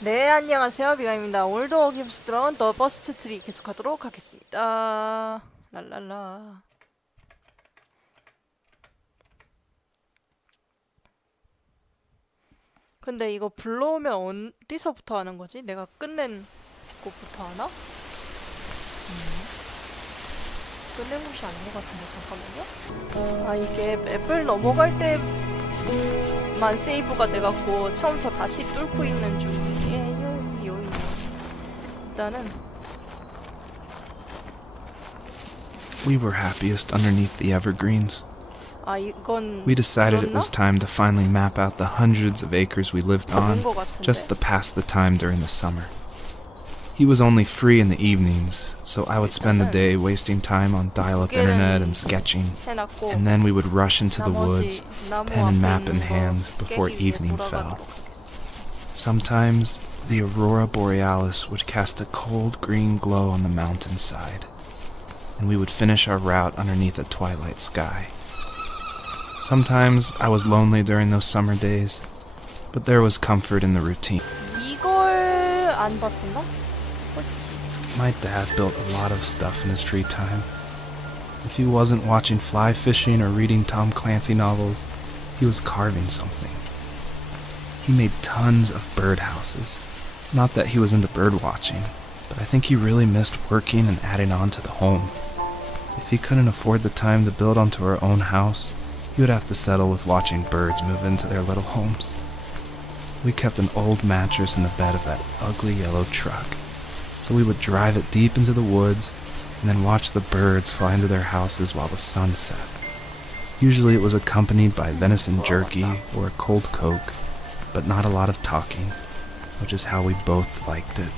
네, 안녕하세요. 비가입니다. 오늘도 어김스트런 더 버스트 트리 계속하도록 하겠습니다. 랄랄라. 근데 이거 불러오면 어디서부터 하는 거지? 내가 끝낸 곳부터 하나? 끝낸 곳이 아닌 것 같은데, 잠깐만요. 아, 이게 맵을 넘어갈 때만 세이브가 돼갖고 처음부터 다시 뚫고 있는 중이에요. 일단은 We were happiest underneath the evergreens. 이건 We decided it 그렇나? was time to finally map out the hundreds of acres we lived on, 그런 거 같은데. just to pass the time during the summer. He was only free in the evenings, so I would spend the day wasting time on dial-up internet and sketching, 해놨고 and then we would rush into the woods, 나무 pen and 앞에 map 있는 in 거 hand, before 깨기 위해 evening 돌아가도록 fell. 하겠습니다. Sometimes, the aurora borealis would cast a cold green glow on the mountainside, and we would finish our route underneath a twilight sky. Sometimes I was lonely during those summer days, but there was comfort in the routine. 이걸 안 봤었나? 그렇지. My dad built a lot of stuff in his free time. If he wasn't watching fly fishing or reading Tom Clancy novels, he was carving something. He made tons of birdhouses. Not that he was into bird watching, but I think he really missed working and adding on to the home. If he couldn't afford the time to build onto our own house, he would have to settle with watching birds move into their little homes. We kept an old mattress in the bed of that ugly yellow truck, so we would drive it deep into the woods and then watch the birds fly into their houses while the sun set. Usually it was accompanied by venison jerky or a cold Coke, but not a lot of talking, which is how we both liked it.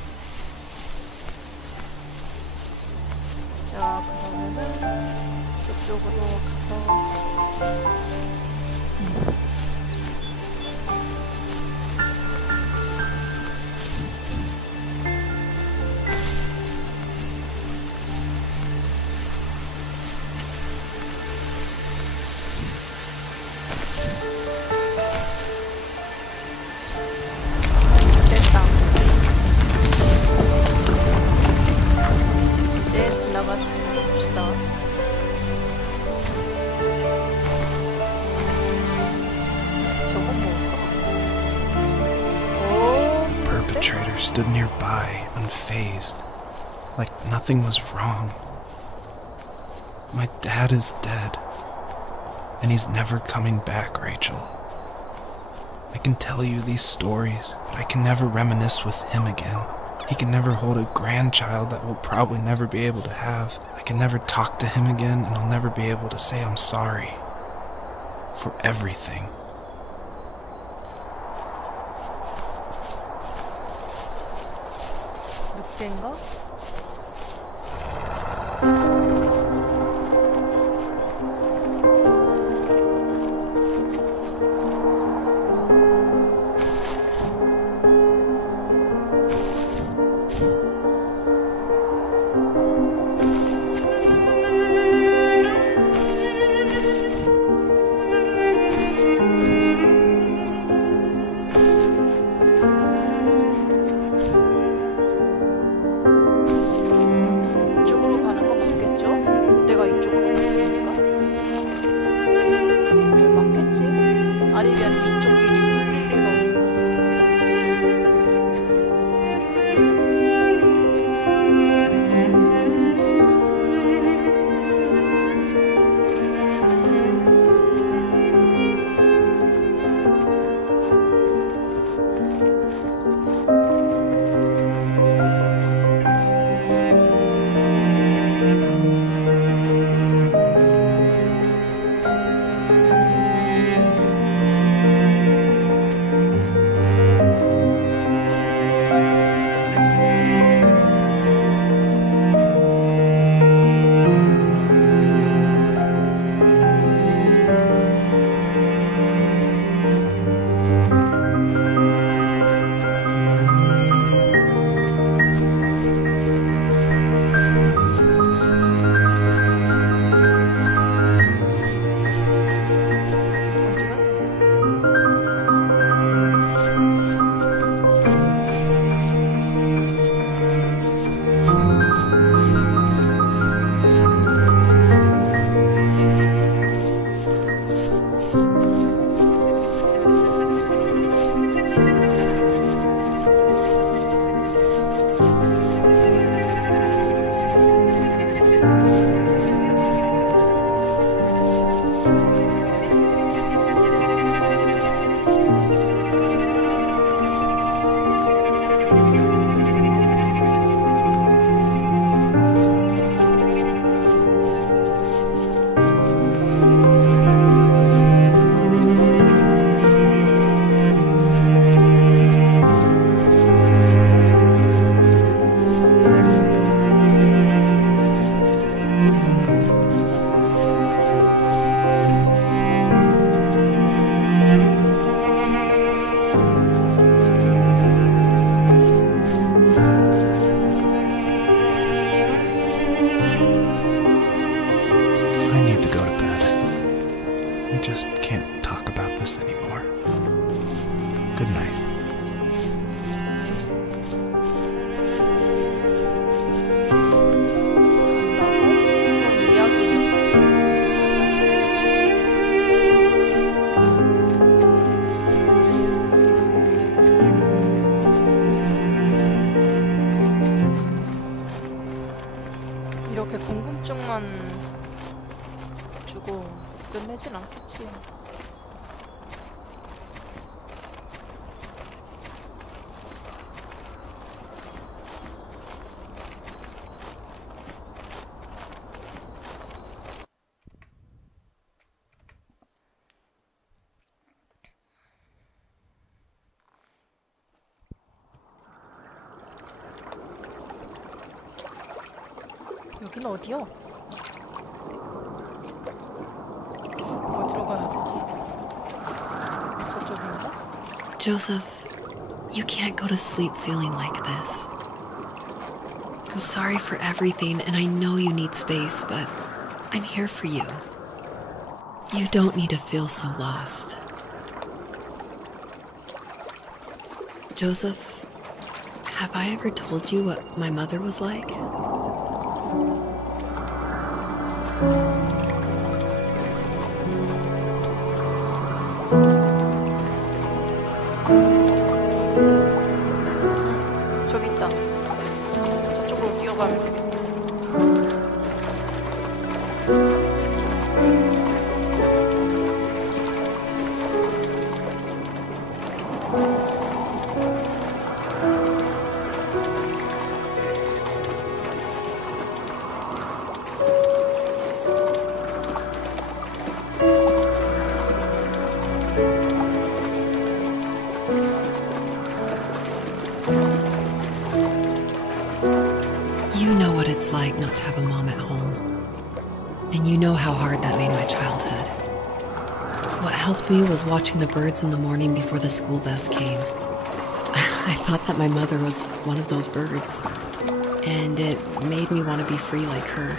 자, 그러면은 저쪽으로 가서 됐다. 이제 지나가 봅시다. 저건 뭘까? 오, Perpetrator stood nearby, unfazed, like nothing was wrong. My dad is dead, and he's never coming back, Rachel. I can tell you these stories, but I can never reminisce with him again. He can never hold a grandchild that we'll probably never be able to have. I can never talk to him again, and I'll never be able to say I'm sorry. For everything. 늑대인가? I need to go to bed. We just can't talk about this anymore. Good night. 이렇게 궁금증만 주고 끝내진 않겠지. 여긴 어디야? 어디로 가야 되지? 저쪽인가? Joseph, you can't go to sleep feeling like this. I'm sorry for everything, and I know you need space, but I'm here for you. You don't need to feel so lost. Joseph, have I ever told you what my mother was like? 저기 있다. 저쪽으로 뛰어가면 되겠다. You know what it's like not to have a mom at home. And you know how hard that made my childhood. What helped me was watching the birds in the morning before the school bus came. I thought that my mother was one of those birds, and it made me want to be free like her.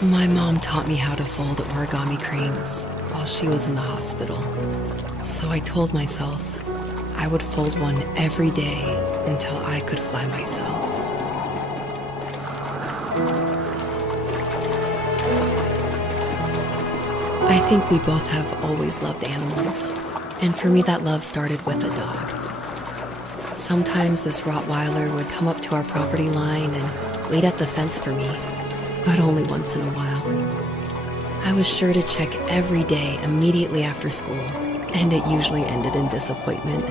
My mom taught me how to fold origami cranes while she was in the hospital. So I told myself I would fold one every day until I could fly myself. I think we both have always loved animals, and for me that love started with a dog. Sometimes this Rottweiler would come up to our property line and wait at the fence for me, but only once in a while. I was sure to check every day immediately after school, and it usually ended in disappointment.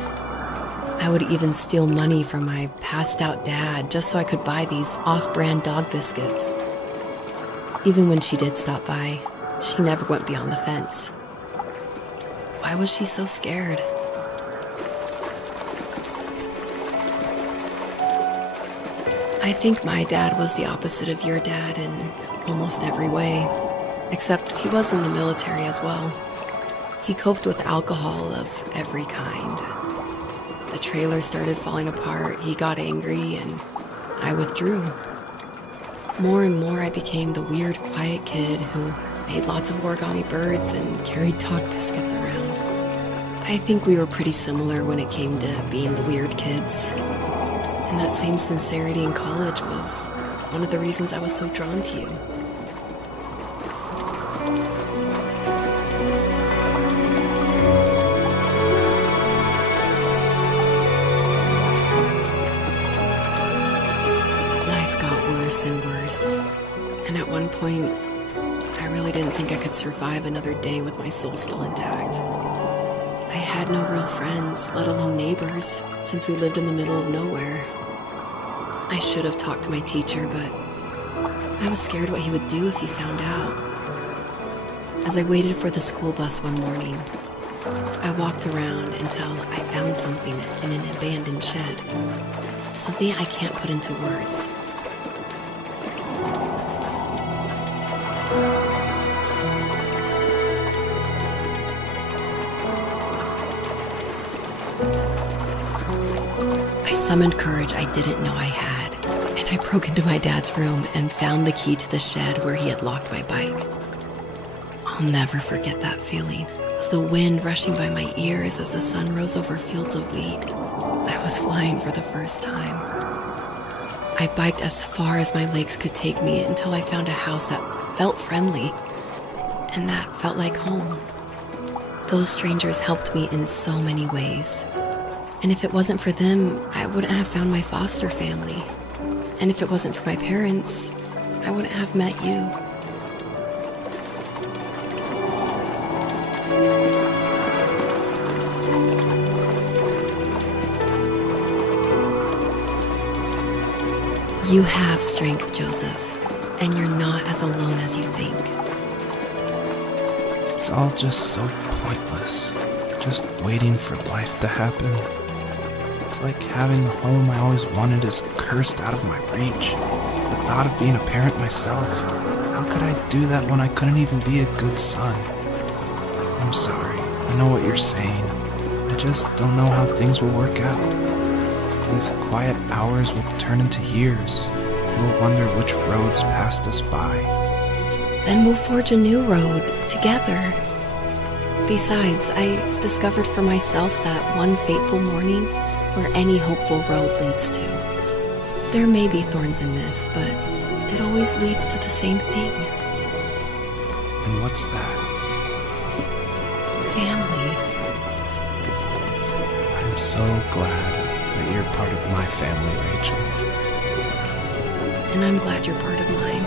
I would even steal money from my passed out dad just so I could buy these off-brand dog biscuits. Even when she did stop by, she never went beyond the fence. Why was she so scared? I think my dad was the opposite of your dad in almost every way, except he was in the military as well. He coped with alcohol of every kind. The trailer started falling apart, he got angry, and I withdrew. More and more I became the weird, quiet kid who made lots of origami birds and carried dog biscuits around. I think we were pretty similar when it came to being the weird kids. And that same sincerity in college was one of the reasons I was so drawn to you. Life got worse and worse, and at one point, I really didn't think I could survive another day with my soul still intact. I had no real friends, let alone neighbors, since we lived in the middle of nowhere. I should have talked to my teacher, but I was scared what he would do if he found out. As I waited for the school bus one morning, I walked around until I found something in an abandoned shed. Something I can't put into words. I summoned courage I didn't know I had, and I broke into my dad's room and found the key to the shed where he had locked my bike. I'll never forget that feeling, of the wind rushing by my ears as the sun rose over fields of wheat. I was flying for the first time. I biked as far as my legs could take me until I found a house that felt friendly, and that felt like home. Those strangers helped me in so many ways. And if it wasn't for them, I wouldn't have found my foster family. And if it wasn't for my parents, I wouldn't have met you. You have strength, Joseph, and you're not as alone as you think. It's all just so pointless. Just waiting for life to happen. It's like having the home I always wanted is cursed out of my reach. The thought of being a parent myself. How could I do that when I couldn't even be a good son? I'm sorry. I know what you're saying. I just don't know how things will work out. These quiet hours will turn into years. We'll wonder which roads passed us by. Then we'll forge a new road together. Besides, I discovered for myself that one fateful morning where any hopeful road leads to. There may be thorns and mist, but it always leads to the same thing. And what's that? Family. I'm so glad that you're part of my family, Rachel. And I'm glad you're part of mine.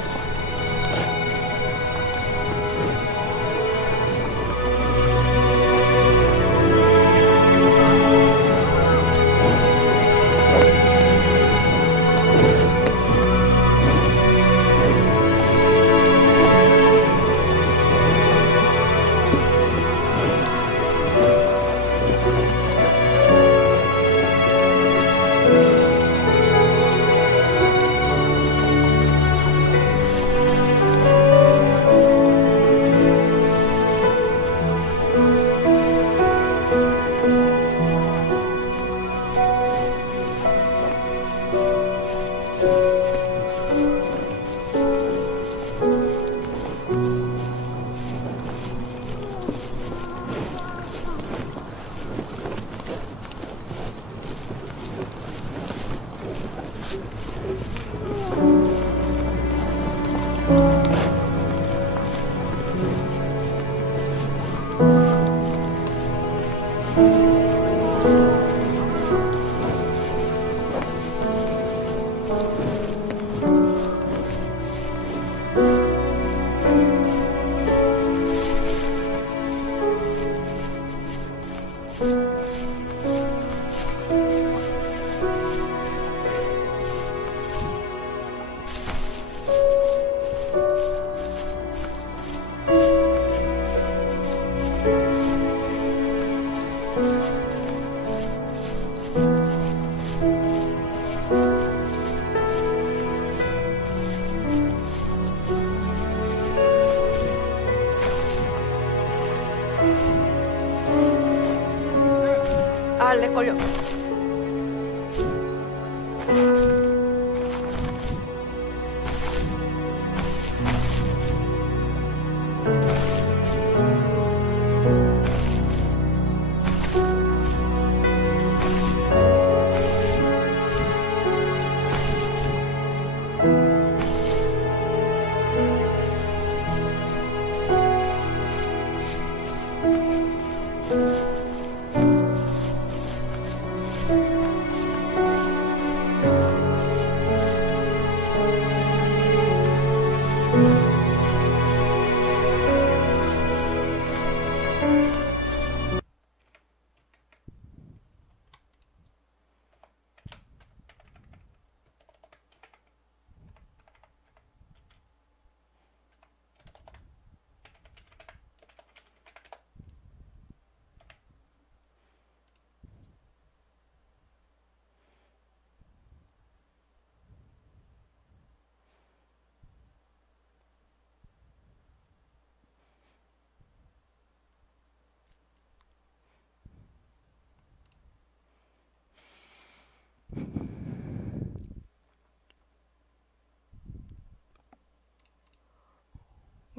아, 렉 걸려.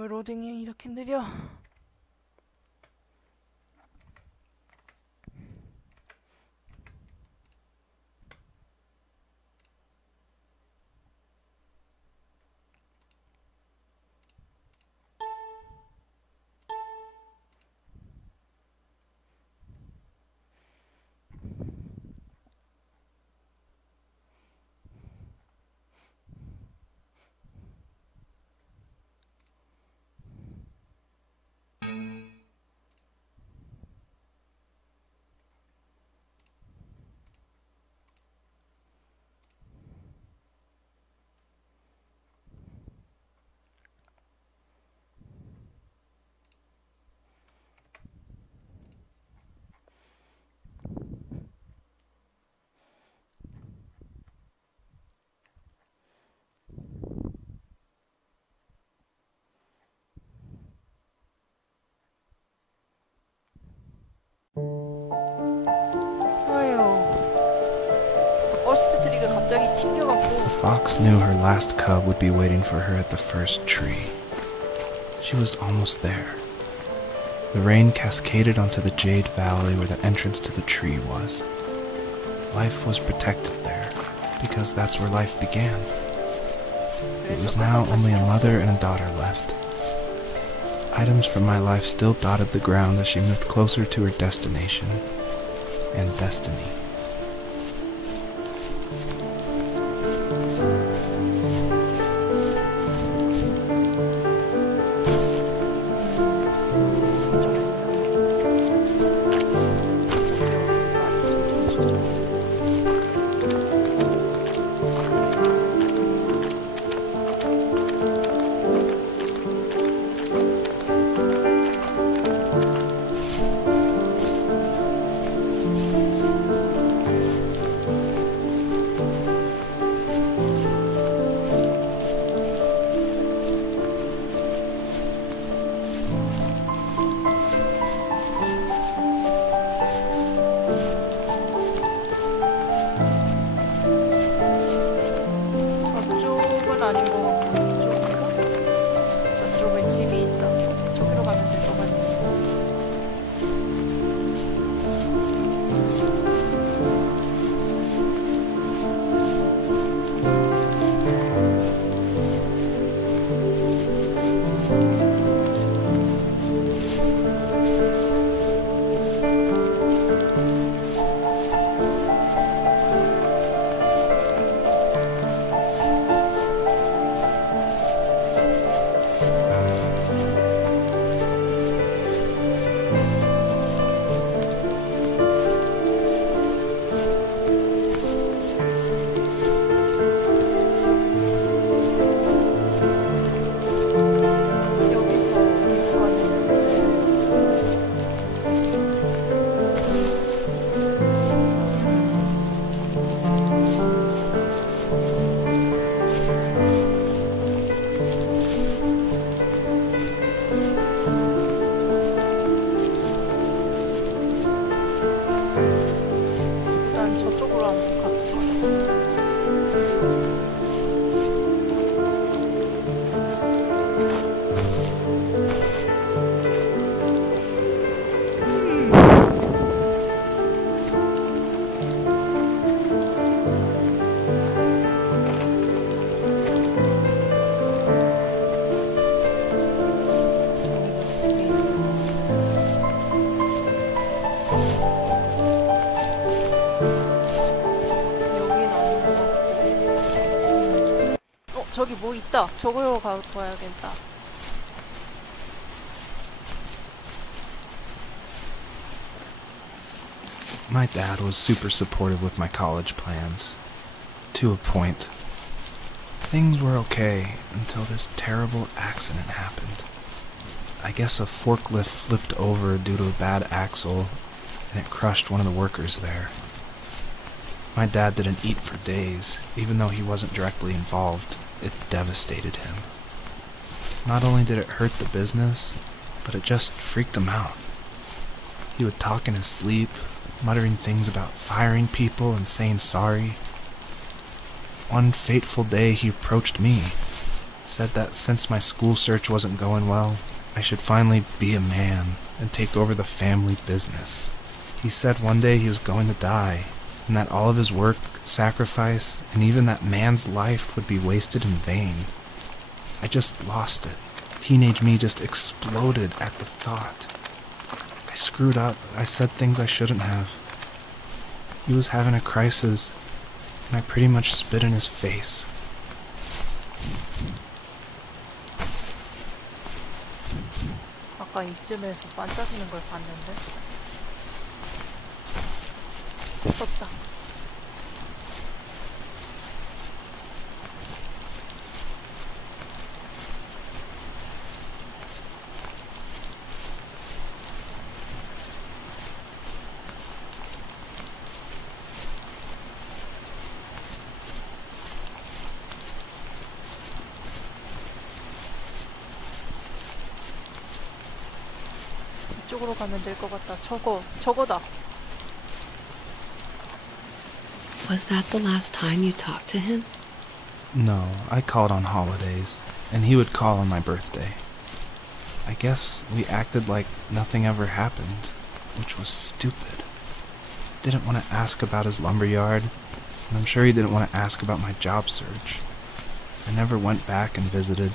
왜 로딩이 이렇게 느려? 버스트 트릭을 갑자기 튕겨갖고. Fox knew her last cub would be waiting for her at the first tree. She was almost there. The rain cascaded onto the Jade Valley where the entrance to the tree was. Life was protected there, because that's where life began. It was now only a mother and a daughter left. Items from my life still dotted the ground as she moved closer to her destination and destiny. 아닌 것 같고 이쪽인가? 저쪽에 집이 있다. 저기로 가면 될 것 같네. 일단 저쪽으로 한번 가볼까? 저기 뭐 있다. 저거로 가봐야겠다. My dad was super supportive with my college plans. To a point. Things were okay until this terrible accident happened. I guess a forklift flipped over due to a bad axle, and it crushed one of the workers there. My dad didn't eat for days, even though he wasn't directly involved. It devastated him. Not only did it hurt the business, but it just freaked him out. He would talk in his sleep, muttering things about firing people and saying sorry. One fateful day he approached me. Said that since my school search wasn't going well, I should finally be a man and take over the family business. He said one day he was going to die, and that all of his work, sacrifice, and even that man's life would be wasted in vain. I just lost it. Teenage me just exploded at the thought. I screwed up. I said things I shouldn't have. He was having a crisis, and I pretty much spit in his face. 아까 이쯤에서 반짝이는 걸 봤는데. 떴다. 이쪽으로 가면 될 것 같다. 저거다. Was that the last time you talked to him? No, I called on holidays, and he would call on my birthday. I guess we acted like nothing ever happened, which was stupid. Didn't want to ask about his lumberyard, and I'm sure he didn't want to ask about my job search. I never went back and visited.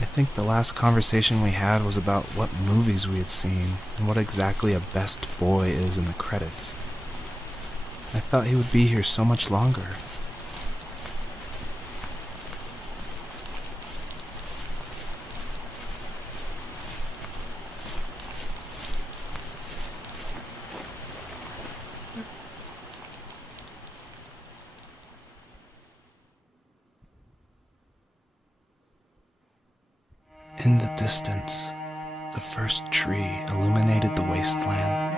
I think the last conversation we had was about what movies we had seen and what exactly a best boy is in the credits. I thought he would be here so much longer. In the distance, the first tree illuminated the wasteland.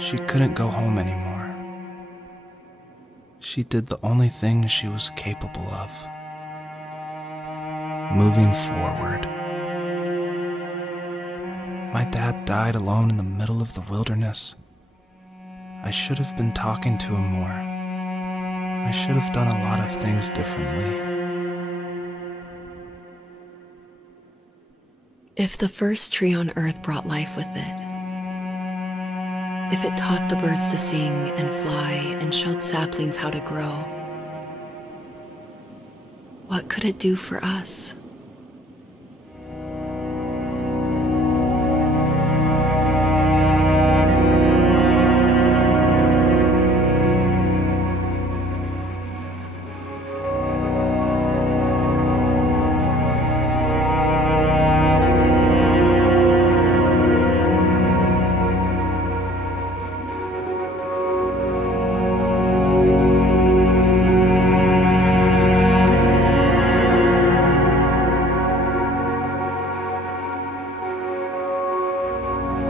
She couldn't go home anymore. She did the only thing she was capable of. Moving forward. My dad died alone in the middle of the wilderness. I should have been talking to him more. I should have done a lot of things differently. If the first tree on Earth brought life with it, if it taught the birds to sing and fly and showed saplings how to grow, what could it do for us?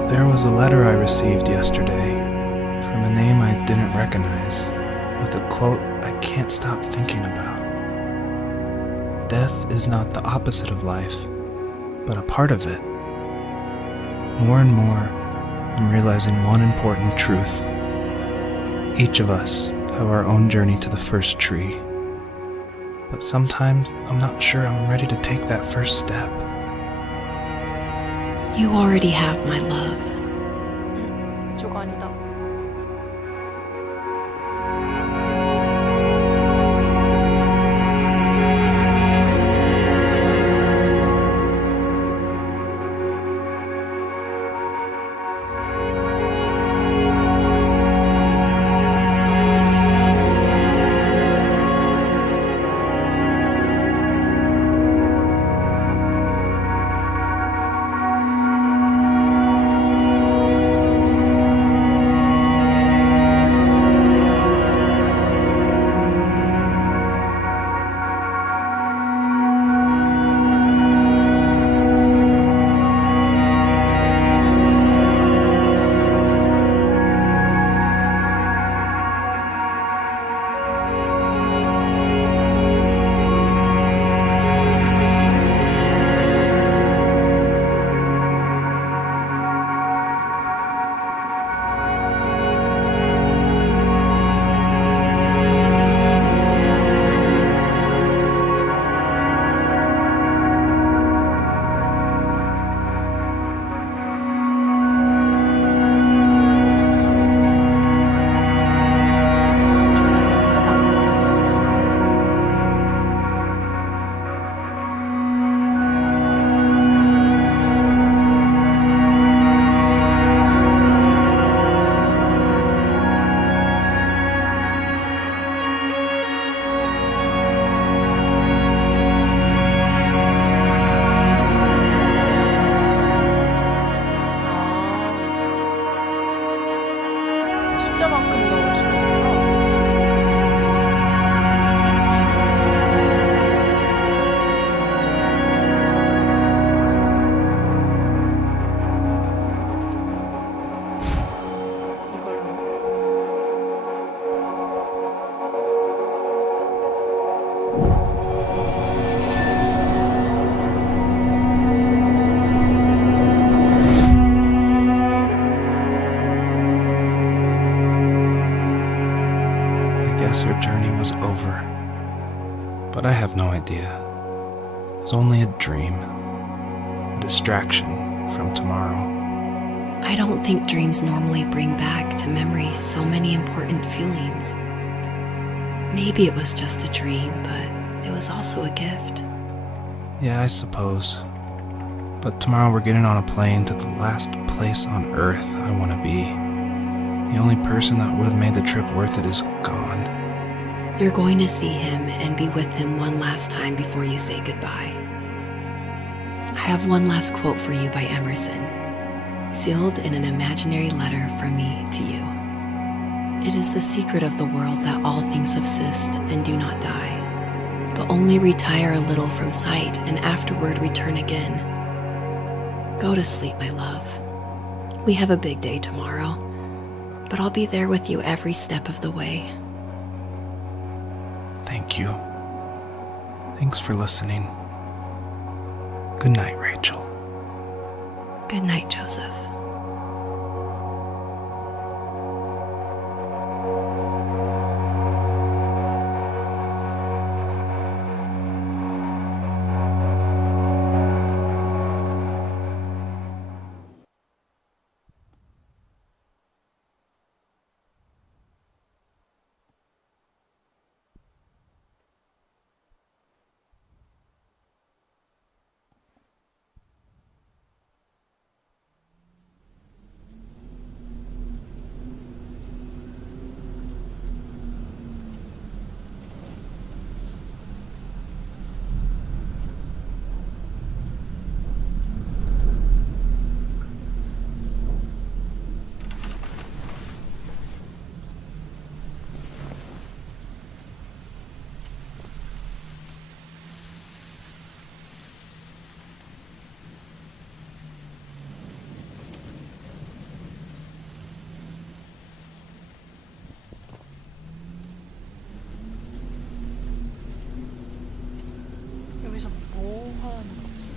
There was a letter I received yesterday from a name I didn't recognize, with a quote I can't stop thinking about. Death is not the opposite of life, but a part of it. More and more, I'm realizing one important truth. Each of us have our own journey to the first tree, but sometimes I'm not sure I'm ready to take that first step. You already have my love. 이쪽 아니다. idea. It was only a dream, a distraction from tomorrow. I don't think dreams normally bring back to memory so many important feelings. Maybe it was just a dream, but it was also a gift. Yeah, I suppose. But tomorrow we're getting on a plane to the last place on Earth I want to be. The only person that would have made the trip worth it is gone. You're going to see him and be with him one last time before you say goodbye. I have one last quote for you by Emerson, sealed in an imaginary letter from me to you. It is the secret of the world that all things subsist and do not die, but only retire a little from sight and afterward return again. Go to sleep, my love. We have a big day tomorrow, but I'll be there with you every step of the way. Thank you. Thanks for listening. Good night, Rachel. Good night, Joseph. 여기서 뭐 하는 거지?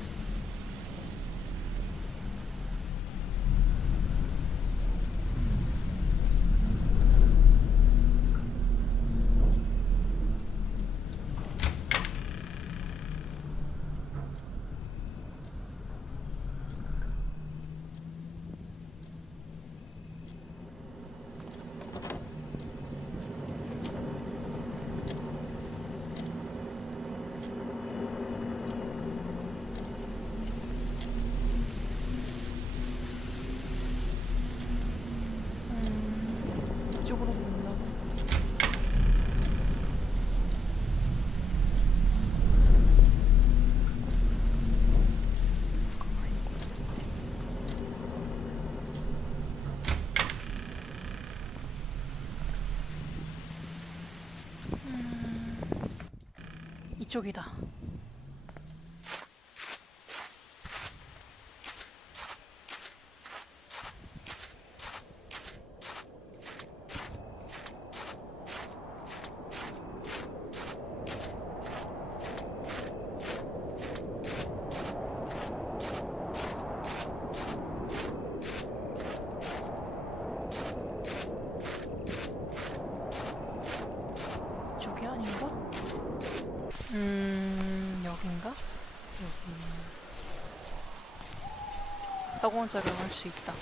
이쪽으로 갔나 봐. 이쪽이다. 이쪽이 아닌가? 여긴가? 여기. 사고 작용할 수 있다.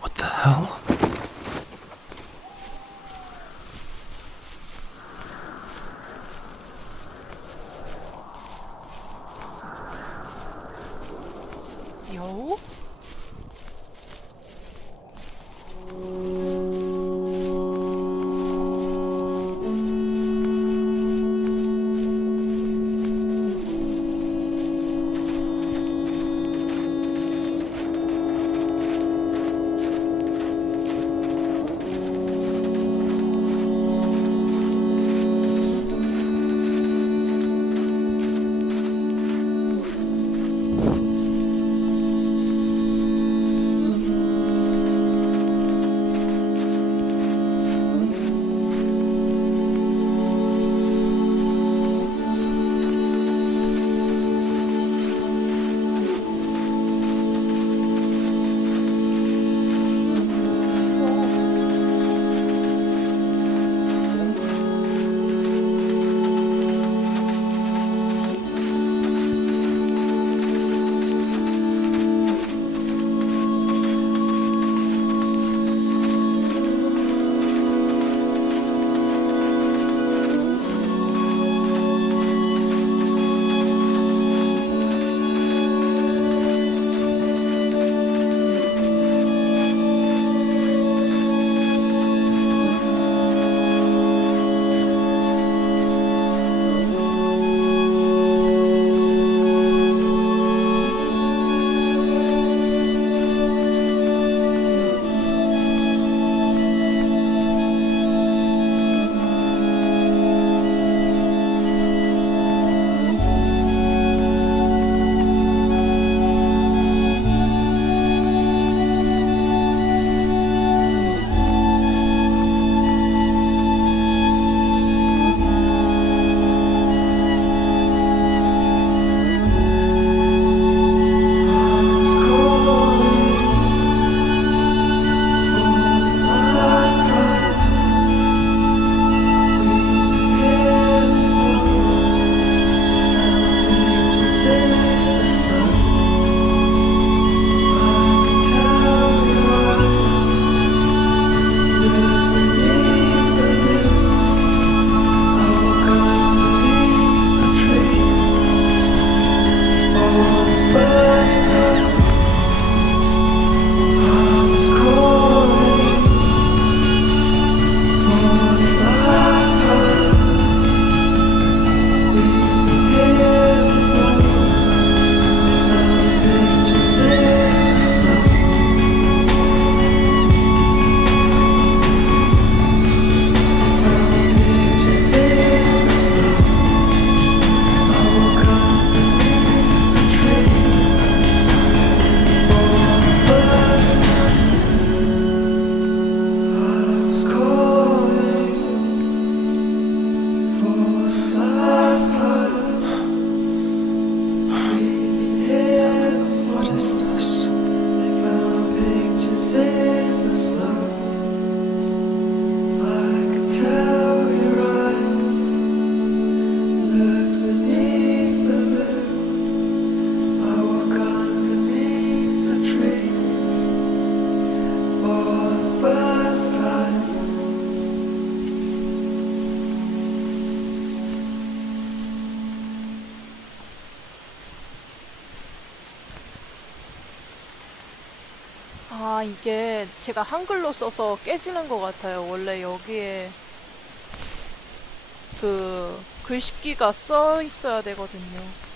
What the hell? 여우? 아, 이게 제가 한글로 써서 깨지는 것 같아요. 원래 여기에 그 글씨가 써 있어야 되거든요.